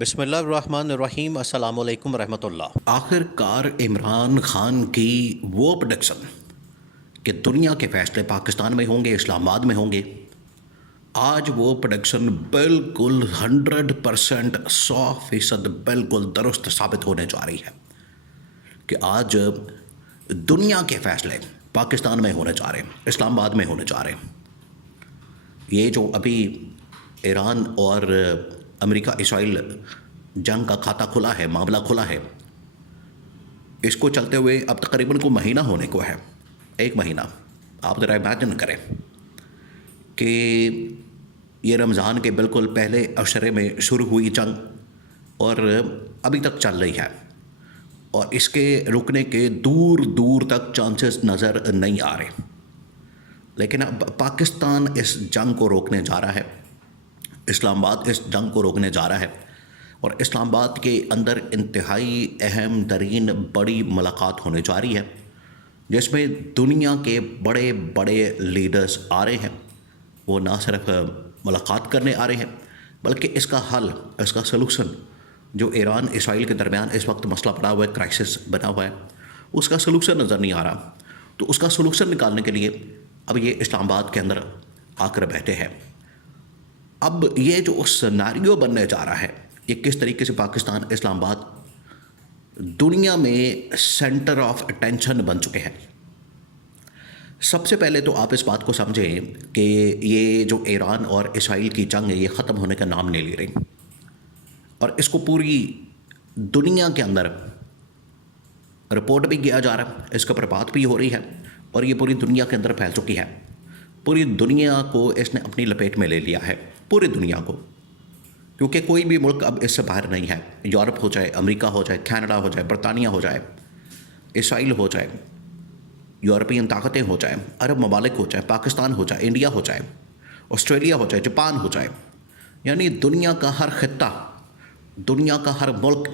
بسم اللہ الرحمن الرحیم، السلام علیکم ورحمۃ اللہ۔ آخر کار عمران خان کی وہ پروڈکشن کہ دنیا کے فیصلے پاکستان میں ہوں گے، اسلام آباد میں ہوں گے، آج وہ پروڈکشن بالکل 100%، 100% بالکل درست ثابت ہونے جا رہی ہے کہ آج دنیا کے فیصلے پاکستان میں ہونے جا رہے ہیں، اسلام آباد میں ہونے جا رہے ہیں۔ یہ جو ابھی ایران اور امریکہ اسرائیل جنگ کا کھاتا کھلا ہے، معاملہ کھلا ہے، اس کو چلتے ہوئے اب تقریباً کو مہینہ ہونے کو ہے، 1 مہینہ۔ آپ ذرا امیجن کریں کہ یہ رمضان کے بالکل پہلے عشرے میں شروع ہوئی جنگ اور ابھی تک چل رہی ہے، اور اس کے رکنے کے دور دور تک چانسز نظر نہیں آ رہے۔ لیکن اب پاکستان اس جنگ کو روکنے جا رہا ہے، اسلام آباد اس جنگ کو روکنے جا رہا ہے، اور اسلام آباد کے اندر انتہائی اہم ترین بڑی ملاقات ہونے جا رہی ہے، جس میں دنیا کے بڑے بڑے لیڈرز آ رہے ہیں۔ وہ نہ صرف ملاقات کرنے آ رہے ہیں، بلکہ اس کا حل، اس کا سلوشن، جو ایران اسرائیل کے درمیان اس وقت مسئلہ پڑا ہوا ہے، کرائسس بنا ہوا ہے، اس کا سلوشن نظر نہیں آ رہا۔ تو اس کا سلوشن نکالنے کے لیے اب یہ اسلام آباد کے اندر آ کر بیٹھے ہیں۔ اب یہ جو سیناریو بننے جا رہا ہے، یہ کس طریقے سے پاکستان، اسلام آباد دنیا میں سینٹر آف اٹینشن بن چکے ہیں۔ سب سے پہلے تو آپ اس بات کو سمجھیں کہ یہ جو ایران اور اسرائیل کی جنگ ہے، یہ ختم ہونے کا نام نہیں لے رہی، اور اس کو پوری دنیا کے اندر رپورٹ بھی کیا جا رہا ہے، اس کے اوپر بات بھی ہو رہی ہے، اور یہ پوری دنیا کے اندر پھیل چکی ہے۔ پوری دنیا کو اس نے اپنی لپیٹ میں لے لیا ہے، پوری دنیا کو، کیونکہ کوئی بھی ملک اب اس سے باہر نہیں ہے۔ یورپ ہو جائے، امریکہ ہو جائے، کینیڈا ہو جائے، برطانیہ ہو جائے، اسرائیل ہو جائے، یورپین طاقتیں ہو جائیں، عرب ممالک ہو جائے، پاکستان ہو جائے، انڈیا ہو جائے، آسٹریلیا ہو جائے، جاپان ہو جائے، یعنی دنیا کا ہر خطہ، دنیا کا ہر ملک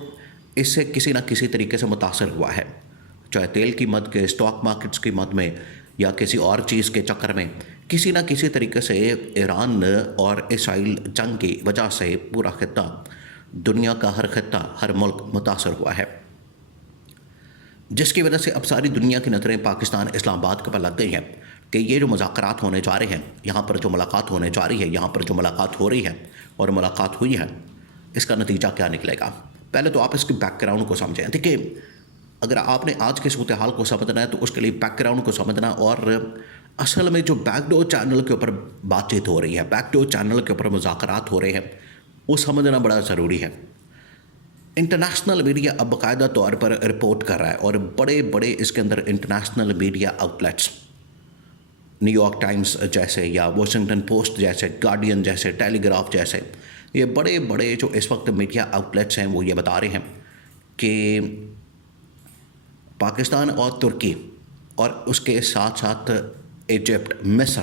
اس سے کسی نہ کسی طریقے سے متاثر ہوا ہے، چاہے تیل کی مد کے، اسٹاک مارکیٹس کی مد میں، یا کسی اور چیز کے چکر میں، کسی نہ کسی طریقے سے ایران اور اسرائیل جنگ کی وجہ سے پورا خطہ، دنیا کا ہر خطہ، ہر ملک متاثر ہوا ہے، جس کی وجہ سے اب ساری دنیا کی نظریں پاکستان، اسلام آباد کے پر لگ گئی ہیں کہ یہ جو مذاکرات ہونے جا رہے ہیں، یہاں پر جو ملاقات ہونے جا رہی ہے، یہاں پر جو ملاقات ہو رہی ہے اور ملاقات ہوئی ہے، اس کا نتیجہ کیا نکلے گا۔ پہلے تو آپ اس کی بیک گراؤنڈ کو سمجھیں۔ دیکھیں، اگر آپ نے آج کے صورتحال کو سمجھنا ہے تو اس کے لیے بیک گراؤنڈ کو سمجھنا، اور اصل میں جو بیک ڈور چینل کے اوپر بات چیت ہو رہی ہے، بیک ڈور چینل کے اوپر مذاکرات ہو رہے ہیں، وہ سمجھنا بڑا ضروری ہے۔ انٹرنیشنل میڈیا اب باقاعدہ طور پر رپورٹ کر رہا ہے، اور بڑے بڑے اس کے اندر انٹرنیشنل میڈیا آؤٹ لیٹس، نیو یارک ٹائمز جیسے، یا واشنگٹن پوسٹ جیسے، گارڈین جیسے، ٹیلی گراف جیسے، یہ بڑے بڑے جو اس وقت میڈیا آؤٹ لیٹس ہیں، وہ یہ بتا رہے ہیں کہ پاکستان اور ترکی، اور اس کے ساتھ ساتھ ایجپٹ، مصر،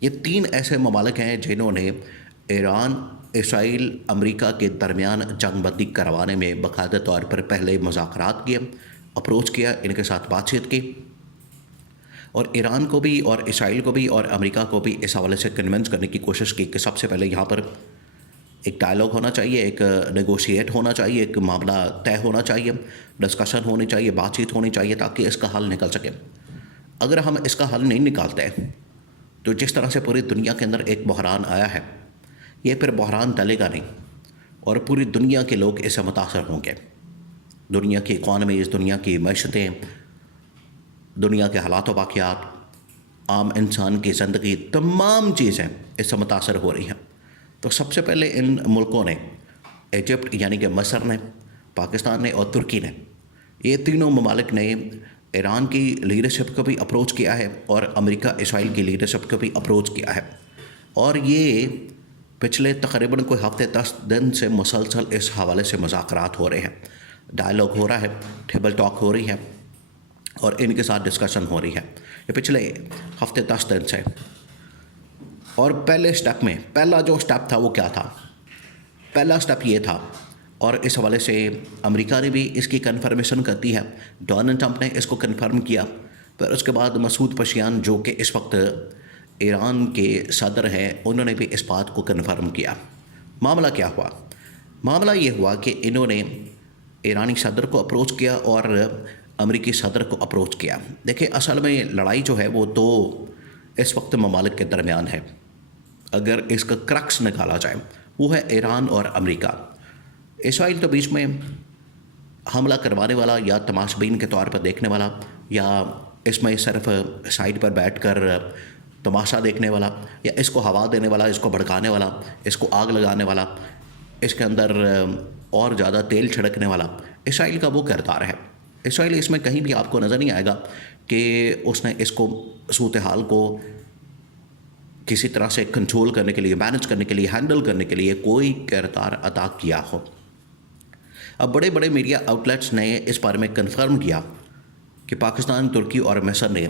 یہ 3 ایسے ممالک ہیں جنہوں نے ایران، اسرائیل، امریکہ کے درمیان جنگ بندی کروانے میں باقاعدہ طور پر پہلے مذاکرات کیے، اپروچ کیا، ان کے ساتھ بات چیت کی، اور ایران کو بھی اور اسرائیل کو بھی اور امریکہ کو بھی اس حوالے سے کنونس کرنے کی کوشش کی کہ سب سے پہلے یہاں پر ایک ڈائلاگ ہونا چاہیے، ایک نیگوشیٹ ہونا چاہیے، ایک معاملہ طے ہونا چاہیے، ڈسکشن ہونی چاہیے، بات چیت ہونی چاہیے، تاکہ اس کا حل نکل سکے۔ اگر ہم اس کا حل نہیں نکالتے تو جس طرح سے پوری دنیا کے اندر ایک بحران آیا ہے، یہ پھر بحران ٹلے گا نہیں، اور پوری دنیا کے لوگ اس سے متاثر ہوں گے۔ دنیا کی اکانومیز، دنیا کی معیشتیں، دنیا کے حالات و واقعات، عام انسان کی زندگی، تمام چیزیں اس سے متاثر ہو رہی ہیں۔ تو سب سے پہلے ان ملکوں نے، ایجپٹ یعنی کہ مصر نے، پاکستان نے اور ترکی نے، یہ تینوں ممالک نے ایران کی لیڈرشپ کو بھی اپروچ کیا ہے، اور امریکہ اسرائیل کی لیڈرشپ کو بھی اپروچ کیا ہے، اور یہ پچھلے تقریباً کوئی ہفتے 10 دن سے مسلسل اس حوالے سے مذاکرات ہو رہے ہیں، ڈائلاگ ہو رہا ہے، ٹیبل ٹاک ہو رہی ہے، اور ان کے ساتھ ڈسکشن ہو رہی ہے، یہ پچھلے ہفتے 10 دن سے۔ اور پہلے سٹیپ میں، پہلا جو سٹیپ تھا وہ کیا تھا؟ پہلا سٹیپ یہ تھا، اور اس حوالے سے امریکہ نے بھی اس کی کنفرمیشن کر دی ہے، ڈونلڈ ٹرمپ نے اس کو کنفرم کیا، پھر اس کے بعد مسعود پشیان جو کہ اس وقت ایران کے صدر ہیں، انہوں نے بھی اس بات کو کنفرم کیا۔ معاملہ کیا ہوا؟ معاملہ یہ ہوا کہ انہوں نے ایرانی صدر کو اپروچ کیا اور امریکی صدر کو اپروچ کیا. دیکھیں اصل میں لڑائی جو ہے وہ تو اس وقت ممالک کے درمیان ہے. اگر اس کا کرکس نکالا جائے وہ ہے ایران اور امریکہ. اسرائیل تو بیچ میں حملہ کروانے والا یا تماشبین کے طور پر دیکھنے والا یا اس میں صرف سائڈ پر بیٹھ کر تماشا دیکھنے والا یا اس کو ہوا دینے والا، اس کو بھڑکانے والا، اس کو آگ لگانے والا، اس کے اندر اور زیادہ تیل چھڑکنے والا اسرائیل کا وہ کردار ہے. اسرائیل اس میں کہیں بھی آپ کو نظر نہیں آئے گا کہ اس نے اس کو صورتحال کو کسی طرح سے کنٹرول کرنے کے لیے، مینج کرنے کے لیے، ہینڈل کرنے کے لیے کوئی کردار ادا کیا ہو. اب بڑے بڑے میڈیا آؤٹلیٹس نے اس بارے میں کنفرم کیا کہ پاکستان، ترکی اور مصر نے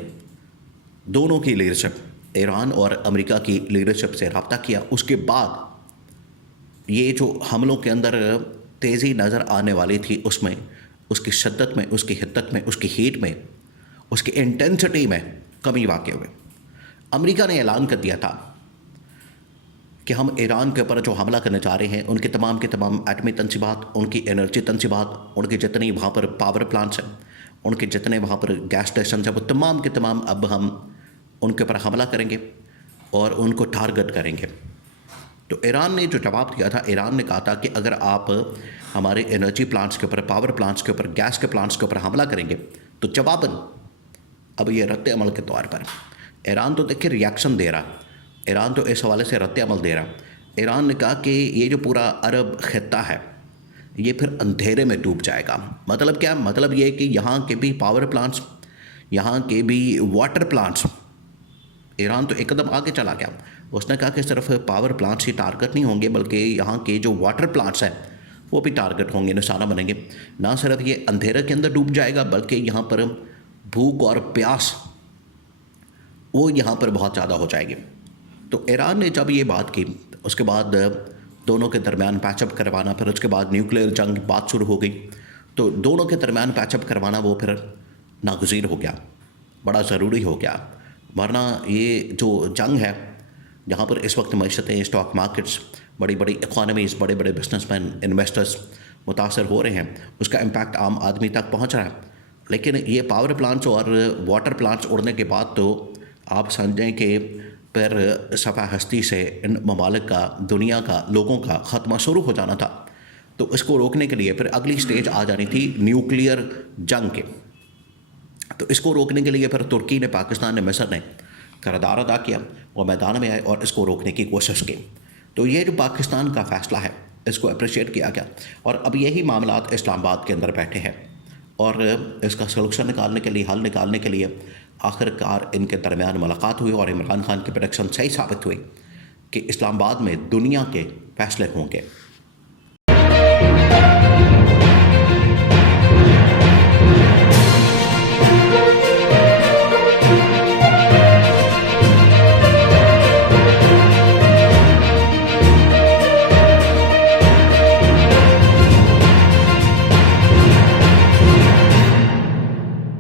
دونوں کی لیڈرشپ، ایران اور امریکہ کی لیڈرشپ سے رابطہ کیا. اس کے بعد یہ جو حملوں کے اندر تیزی نظر آنے والی تھی اس میں، اس کی شدت میں، اس کی حدت میں، اس کی ہیٹ میں، اس کی انٹینسٹی میں کمی واقع ہوئے. امریکہ نے اعلان کر دیا تھا کہ ہم ایران کے اوپر جو حملہ کرنے جا رہے ہیں ان کے تمام ایٹمی تنصیبات، ان کی انرجی تنصیبات، ان کے جتنی وہاں پر پاور پلانٹس ہیں، ان کے جتنے وہاں پر گیس اسٹیشنز ہیں، وہ تمام کے تمام اب ہم ان کے اوپر حملہ کریں گے اور ان کو ٹارگٹ کریں گے. تو ایران نے جو جواب دیا تھا، ایران نے کہا تھا کہ اگر آپ ہمارے انرجی پلانٹس کے اوپر، پاور پلانٹس کے اوپر، گیس کے پلانٹس کے اوپر حملہ کریں گے تو جواباً اب یہ رد عمل کے طور پر ایران تو دیکھیں ریاکشن دے رہا، ایران تو اس حوالے سے رد عمل دے رہا. ایران نے کہا کہ یہ جو پورا عرب خطہ ہے یہ پھر اندھیرے میں ڈوب جائے گا. مطلب کیا؟ مطلب یہ کہ یہاں کے بھی پاور پلانٹس، یہاں کے بھی واٹر پلانٹس، ایران تو ایک قدم آگے چلا گیا. اس نے کہا کہ صرف پاور پلانٹس ہی ٹارگٹ نہیں ہوں گے بلکہ یہاں کے جو واٹر پلانٹس ہیں وہ بھی ٹارگٹ ہوں گے، نشانہ بنیں گے. نہ صرف یہ اندھیرے کے اندر ڈوب جائے گا بلکہ یہاں پر بھوک اور پیاس وہ یہاں پر بہت زیادہ ہو جائے گی. تو ایران نے جب یہ بات کی اس کے بعد دونوں کے درمیان پیچ اپ کروانا، پھر اس کے بعد نیوکلیئر جنگ بات شروع ہو گئی. تو دونوں کے درمیان پیچ اپ کروانا وہ پھر ناگزیر ہو گیا، بڑا ضروری ہو گیا. ورنہ یہ جو جنگ ہے جہاں پر اس وقت معیشتیں، اسٹاک مارکیٹس، بڑی بڑی اکانومیز، بڑے بڑے بزنس مین، انویسٹرز متاثر ہو رہے ہیں، اس کا امپیکٹ عام آدمی تک پہنچ رہا ہے. لیکن یہ پاور پلانٹس اور واٹر پلانٹس اڑنے کے بعد تو آپ سمجھیں کہ پھر صفحہ ہستی سے ان ممالک کا، دنیا کا، لوگوں کا خاتمہ شروع ہو جانا تھا. تو اس کو روکنے کے لیے پھر اگلی سٹیج آ جانی تھی نیوکلیئر جنگ کے. تو اس کو روکنے کے لیے پھر ترکی نے، پاکستان نے، مصر نے کردار ادا کیا، وہ میدان میں آئے اور اس کو روکنے کی کوشش کی. تو یہ جو پاکستان کا فیصلہ ہے اس کو اپریشیٹ کیا گیا اور اب یہی معاملات اسلام آباد کے اندر بیٹھے ہیں اور اس کا سلوشن نکالنے کے لیے، حل نکالنے کے لیے آخر کار ان کے درمیان ملاقات ہوئی اور عمران خان کی پریڈکشن صحیح ثابت ہوئی کہ اسلام آباد میں دنیا کے فیصلے ہوں گے.